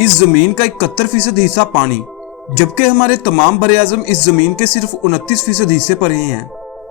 इस जमीन का 71% हिस्सा पानी, जबकि हमारे तमाम बरे-आज़म इस जमीन के सिर्फ 29% हिस्से पर ही हैं।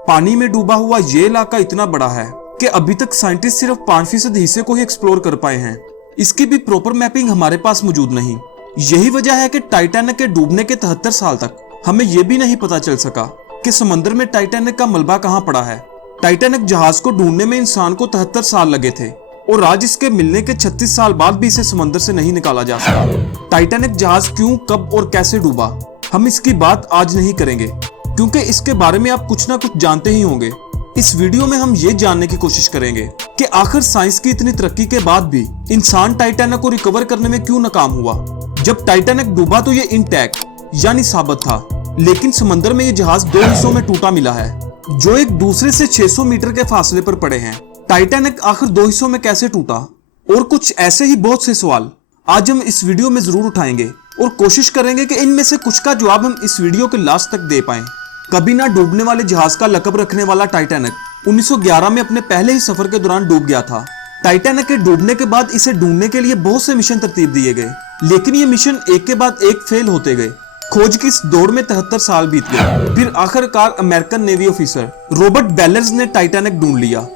पानी में डूबा हुआ ये इलाका इतना बड़ा है कि अभी तक साइंटिस्ट सिर्फ 5% हिस्से को ही एक्सप्लोर कर पाए हैं। इसकी भी प्रॉपर मैपिंग हमारे पास मौजूद नहीं। यही वजह है कि टाइटैनिक के डूबने के 73 साल तक हमें यह भी नहीं पता चल सका कि समंदर में टाइटैनिक का मलबा कहां पड़ा है। टाइटैनिक जहाज को ढूंढने में इंसान को 73 साल लगे थे और आज इसके मिलने के 36 साल बाद भी इसे समंदर से नहीं निकाला जा सका। टाइटैनिक जहाज क्यों, कब और कैसे डूबा, हम इसकी बात आज नहीं करेंगे, क्योंकि इसके बारे में आप कुछ ना कुछ जानते ही होंगे। इस वीडियो में हम ये जानने की कोशिश करेंगे कि आखिर साइंस की इतनी तरक्की के बाद भी इंसान टाइटैनिक को रिकवर करने में क्यों नाकाम हुआ। जब टाइटैनिक डूबा तो ये इंटैक्ट यानी साबित था, लेकिन समंदर में ये जहाज 2 हिस्सों में टूटा मिला है, जो एक दूसरे से 600 मीटर के फासले पर पड़े हैं। टाइटैनिक आखिर 2 हिस्सों में कैसे टूटा, और कुछ ऐसे ही बहुत से सवाल आज हम इस वीडियो में जरूर उठाएंगे और कोशिश करेंगे कि इनमें से कुछ का जवाब हम इस वीडियो के लास्ट तक दे पाएं। कभी ना डूबने वाले जहाज का लकब रखने वाला टाइटैनिक 1911 में अपने पहले ही सफर के दौरान डूब गया था। टाइटैनिक के डूबने के बाद इसे ढूंढने के लिए बहुत से मिशन तरतीब दिए गए, लेकिन ये मिशन एक के बाद एक फेल होते गए। खोज की इस दौड़ में 73 साल बीत गए। फिर आखिरकार अमेरिकन नेवी ऑफिसर रॉबर्ट बेलर्स ने टाइटैनिक ढूंढ लिया।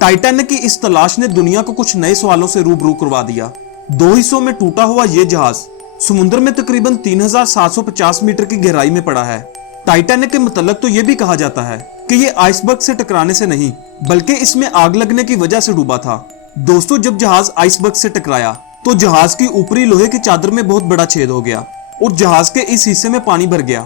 टाइटैनिक की इस तलाश ने दुनिया को कुछ नए सवालों से रूबरू करवा दिया। 2 हिस्सों में टूटा हुआ ये जहाज समुद्र में तकरीबन 3750 मीटर की गहराई में पड़ा है। टाइटैनिक के मतलब तो ये भी कहा जाता है कि ये आइसबर्ग से टकराने से नहीं, बल्कि इसमें आग लगने की वजह से डूबा था। दोस्तों, जब जहाज आइसबर्ग से टकराया तो जहाज की ऊपरी लोहे की चादर में बहुत बड़ा छेद हो गया और जहाज के इस हिस्से में पानी भर गया।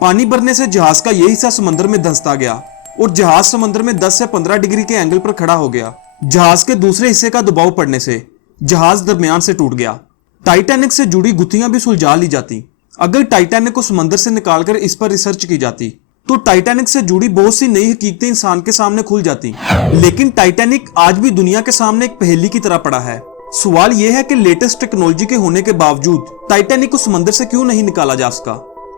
पानी भरने से जहाज का यह हिस्सा समंदर में धंसता गया और जहाज समंदर में 10 से 15 डिग्री के एंगल पर खड़ा हो गया। जहाज के दूसरे हिस्से का दबाव पड़ने से जहाज दरमियान से टूट गया। टाइटैनिक से जुड़ी गुत्थियां भी सुलझा ली जाती। अगर टाइटैनिक को समंदर से निकालकर इस पर रिसर्च की जाती तो टाइटैनिक से जुड़ी बहुत सी नई हकीकतें इंसान के सामने खुल जाती। लेकिन टाइटैनिक आज भी दुनिया के सामने एक पहेली की तरह पड़ा है। सवाल यह है कि लेटेस्ट टेक्नोलॉजी के होने के बावजूद टाइटैनिक को समंदर से क्यों नहीं निकाला जा सका।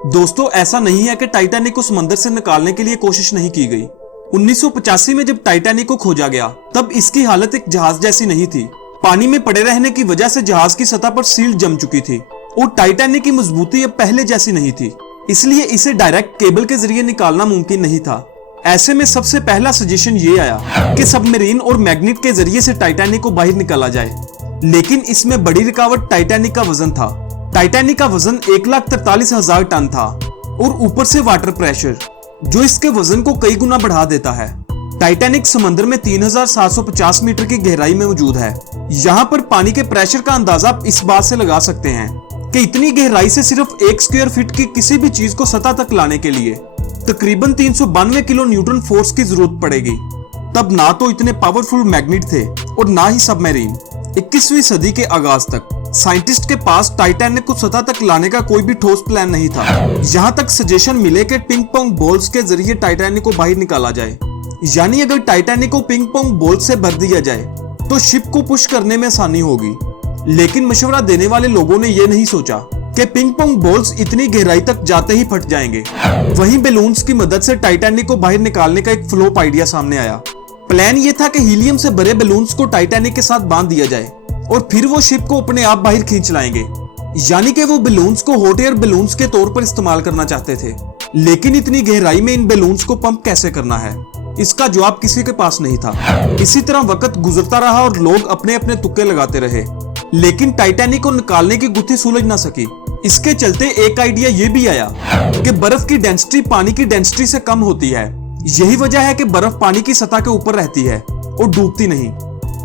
दोस्तों, ऐसा नहीं है कि टाइटैनिक को समंदर से निकालने के लिए कोशिश नहीं की गई। 1985 में जब टाइटैनिक को खोजा गया तब इसकी हालत एक जहाज जैसी नहीं थी। पानी में पड़े रहने की वजह से जहाज की सतह पर सील जम चुकी थी और टाइटैनिक की मजबूती अब पहले जैसी नहीं थी, इसलिए इसे डायरेक्ट केबल के जरिए निकालना मुमकिन नहीं था। ऐसे में सबसे पहला सजेशन ये आया कि सबमरीन और मैग्नेट के जरिए से टाइटैनिक को बाहर निकाला जाए, लेकिन इसमें बड़ी रुकावट टाइटैनिक का वजन था। टाइटैनिक का वजन 1,43,000 टन था और ऊपर से वाटर प्रेशर जो इसके वजन को कई गुना बढ़ा देता है। टाइटैनिक समंदर में 3750 मीटर की गहराई में मौजूद है। यहाँ पर पानी के प्रेशर का अंदाजा आप इस बात से लगा सकते हैं कि इतनी गहराई से सिर्फ 1 स्क्वायर फीट की किसी भी चीज को सतह तक लाने के लिए तकरीबन 392 किलो न्यूटन फोर्स की जरूरत पड़ेगी। तब ना तो इतने पावरफुल मैग्नेट थे और ना ही सबमरीन। 21वीं सदी के आगाज तक साइंटिस्ट के पास टाइटैनिक को सतह तक लाने का कोई भी ठोस प्लान नहीं था। यहाँ तक सजेशन मिले कि पिंग पोंग बॉल्स के जरिए टाइटैनिक को बाहर निकाला जाए, यानी अगर टाइटैनिक को पिंग पोंग बॉल से भर दिया जाए तो शिप को पुश करने में आसानी होगी। लेकिन मशवरा देने वाले लोगों ने यह नहीं सोचा कि पिंग पोंग बॉल्स इतनी गहराई तक जाते ही फट जाएंगे। वहीं बैलून्स की मदद से टाइटैनिक को बाहर निकालने का एक फ्लोप आइडिया सामने आया। प्लान ये था कि हीलियम से भरे बैलून्स को टाइटैनिक के साथ बांध दिया जाए और फिर वो शिप को अपने आप बाहर खींच लाएंगे, यानी कि वो बैलून्स को हॉट एयर बैलून्स के तौर पर इस्तेमाल करना चाहते थे। लेकिन इतनी गहराई में इन बैलून्स को पंप कैसे करना है, इसका जवाब किसी के पास नहीं था। इसी तरह वक्त गुजरता रहा और लोग अपने अपने तुक्के लगाते रहे, लेकिन टाइटैनिक को निकालने की गुत्थी सुलझ ना सकी। इसके चलते एक आइडिया ये भी आया कि बर्फ की डेंसिटी पानी की डेंसिटी से कम होती है। यही वजह है कि बर्फ पानी की सतह के ऊपर रहती है और डूबती नहीं।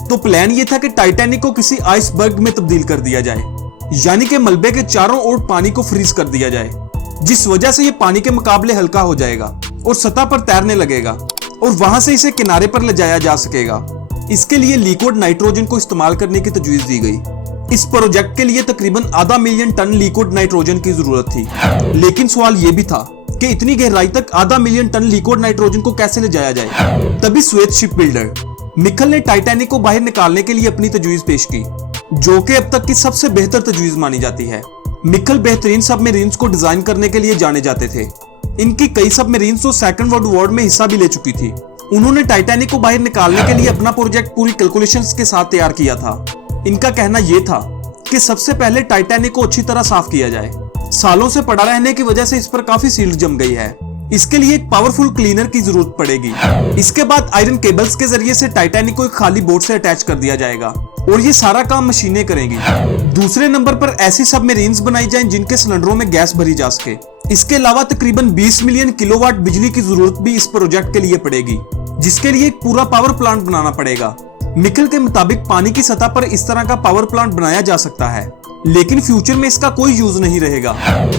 तो प्लान ये था कि टाइटैनिक को किसी आइसबर्ग में तब्दील कर दिया जाए, यानी कि मलबे के चारों ओर पानी को फ्रीज कर दिया जाए, जिस वजह से ये पानी के मुकाबले हल्का हो जाएगा और सतह पर तैरने लगेगा और वहां से इसे किनारे पर ले जाया जा सकेगा। इसके लिए लिक्विड नाइट्रोजन को इस्तेमाल करने की तजवीज दी गई। इस प्रोजेक्ट के लिए तकरीबन 0.5 मिलियन टन लिक्विड नाइट्रोजन की जरूरत थी। लेकिन सवाल यह भी था कि इतनी गहराई तक 0.5 मिलियन टन लिक्विड नाइट्रोजन को कैसे ले जाया जाए। तभी स्वेत शिप बिल्डर मिखल ने टाइटैनिक को बाहर निकालने के लिए अपनी तजवीज पेश की, जो कि अब तक की सबसे बेहतर तजवीज मानी जाती है। मिखल बेहतरीन सबमरीन्स को डिजाइन करने के लिए जाने जाते थे। इनकी कई सबमरीन्स तो सेकंड वर्ल्ड वॉर में हिस्सा भी ले चुकी थी। उन्होंने टाइटैनिक को बाहर निकालने के लिए अपना प्रोजेक्ट पूरी कैलकुलेशंस के साथ तैयार किया था। इनका कहना यह था कि सबसे पहले टाइटैनिक को अच्छी तरह साफ किया जाए। सालों से पड़ा रहने की वजह से इस पर काफी सील्ड जम गई है। इसके लिए एक पावरफुल क्लीनर की जरूरत पड़ेगी। इसके बाद आयरन केबल्स के जरिए से टाइटैनिक को एक खाली बोट से अटैच कर दिया जाएगा और ये सारा काम मशीनें करेंगी। दूसरे नंबर पर ऐसी सबमरीन्स बनाई जाएं जिनके सिलेंडरों में गैस भरी जा सके। इसके अलावा तकरीबन 20 मिलियन किलोवाट बिजली की जरूरत भी इस प्रोजेक्ट के लिए पड़ेगी, जिसके लिए एक पूरा पावर प्लांट बनाना पड़ेगा। मिकल के मुताबिक पानी की सतह पर इस तरह का पावर प्लांट बनाया जा सकता है, लेकिन फ्यूचर में इसका कोई यूज नहीं रहेगा।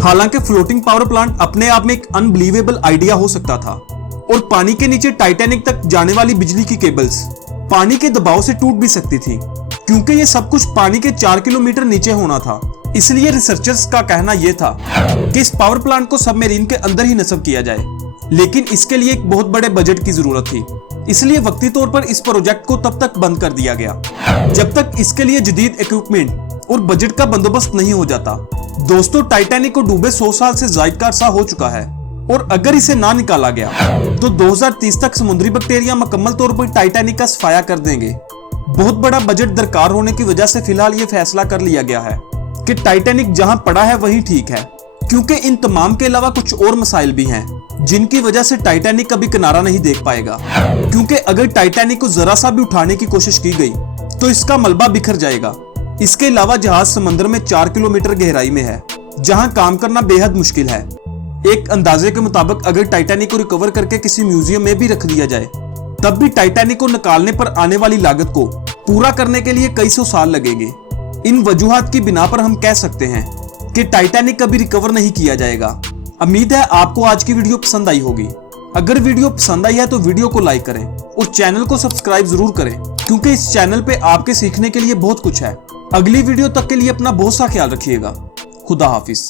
हालांकि फ्लोटिंग पावर प्लांट अपने आप में एक अनबिलीवेबल आइडिया हो सकता था और पानी के नीचे टाइटैनिक तक जाने वाली बिजली की केबल्स पानी के दबाव से टूट भी सकती थी, क्योंकि ये सब कुछ पानी के 4 किलोमीटर नीचे होना था। इसलिए रिसर्चर्स का कहना यह था कि इस पावर प्लांट को सबमरीन के अंदर ही नस्ब किया जाए, लेकिन इसके लिए एक बहुत बड़े बजट की जरूरत थी। इसलिए वक्ती तौर पर इस प्रोजेक्ट को तब तक बंद कर दिया गया जब तक इसके लिए जदीद इक्विपमेंट और बजट का बंदोबस्त नहीं हो जाता। दोस्तों, टाइटैनिक को डूबे 100 साल से ज्यादा का अरसा हो चुका है और अगर इसे ना निकाला गया तो 2030 तक समुद्री बैक्टीरिया मुकम्मल तौर पर टाइटैनिक का सफाया कर देंगे। बहुत बड़ा बजट दरकार होने की वजह से फिलहाल ये फैसला कर लिया गया है कि टाइटैनिक जहां पड़ा है वहीं ठीक है, क्योंकि इन तमाम के अलावा कुछ और मसाइल भी हैं जिनकी वजह से टाइटैनिक कभी किनारा नहीं देख पाएगा। क्योंकि अगर टाइटैनिक को जरा सा भी उठाने की कोशिश की गई तो इसका मलबा बिखर जाएगा। इसके अलावा जहाज समंदर में 4 किलोमीटर गहराई में है, जहां काम करना बेहद मुश्किल है। एक अंदाजे के मुताबिक अगर टाइटैनिक को रिकवर करके किसी म्यूजियम में भी रख दिया जाए, तब भी टाइटैनिक को निकालने पर आने वाली लागत को पूरा करने के लिए कई 100 साल लगेंगे। इन वजूहात की बिना पर हम कह सकते हैं कि टाइटैनिक कभी रिकवर नहीं किया जाएगा। उम्मीद है आपको आज की वीडियो पसंद आई होगी। अगर वीडियो पसंद आई है तो वीडियो को लाइक करें और चैनल को सब्सक्राइब जरूर करें, क्योंकि इस चैनल पे आपके सीखने के लिए बहुत कुछ है। अगली वीडियो तक के लिए अपना बहुत सा ख्याल रखिएगा। खुदा हाफिज।